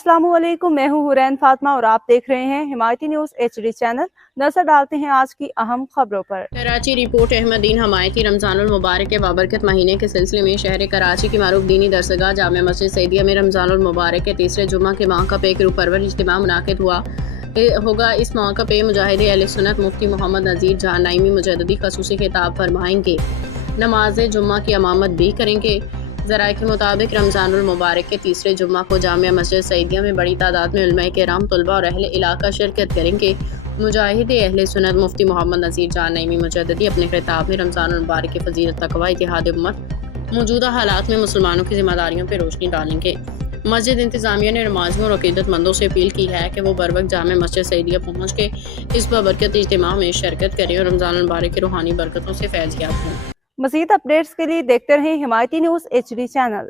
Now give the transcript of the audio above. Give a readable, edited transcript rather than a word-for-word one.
अस्सलामुअलैकुम, मैं हूँ हुरैन फातिमा और आप देख रहे हैं हिमायती न्यूज़ HD चैनल। नजर डालते हैं आज की अहम खबरों पर। कराची रिपोर्ट। अहमदीन हमायती रमज़ानुल मुबारक के बाबरकत महीने के सिलसिले में शहर कराची की मारूफ दीनी दरसगाह जामे मस्जिद सईदिया में रमज़ानुल मुबारक के तीसरे जुम्मा के मौका पे एक रूपरवर इज्तिमा मुनाकिद होगा। इस मौका पे मुजाहिद अहले सुन्नत मुफ्ती मोहम्मद नज़ीर जहां नईमी मुजद्दिदी खसूसी खिताब फरमाएंगे, नमाज जुम्मा की इमामत भी करेंगे। ज़राए के मुताबिक रमज़ानुल मुबारक के तीसरे जुम्मा को जामिया मस्जिद सईदिया में बड़ी तादाद में उलमाए किराम, तलबा और अहले इलाका शिरकत करेंगे। मुजाहिद अहले सुन्नत मुफ्ती मोहम्मद नज़ीर जहां नईमी मुजद्दिदी अपने खिताब में रमज़ानुल मुबारक की फजीलत, तकवा, इत्तेहाद उम्मत, मौजूदा हालात में मुसलमानों की जिम्मेदारियों पर रोशनी डालेंगे। मस्जिद इंतज़ामिया ने नमाजियों और अकीदतमंदों से अपील की है कि वो बर वक्त जामे मस्जिद सईदिया पहुँच के इस बाबरकत इज्तिमा में शिरकत करें और रमज़ानुल मुबारक की रूहानी बरकतों से फैज़ याब हों। मज़ीद अपडेट्स के लिए देखते रहें हिमायती न्यूज़ HD चैनल।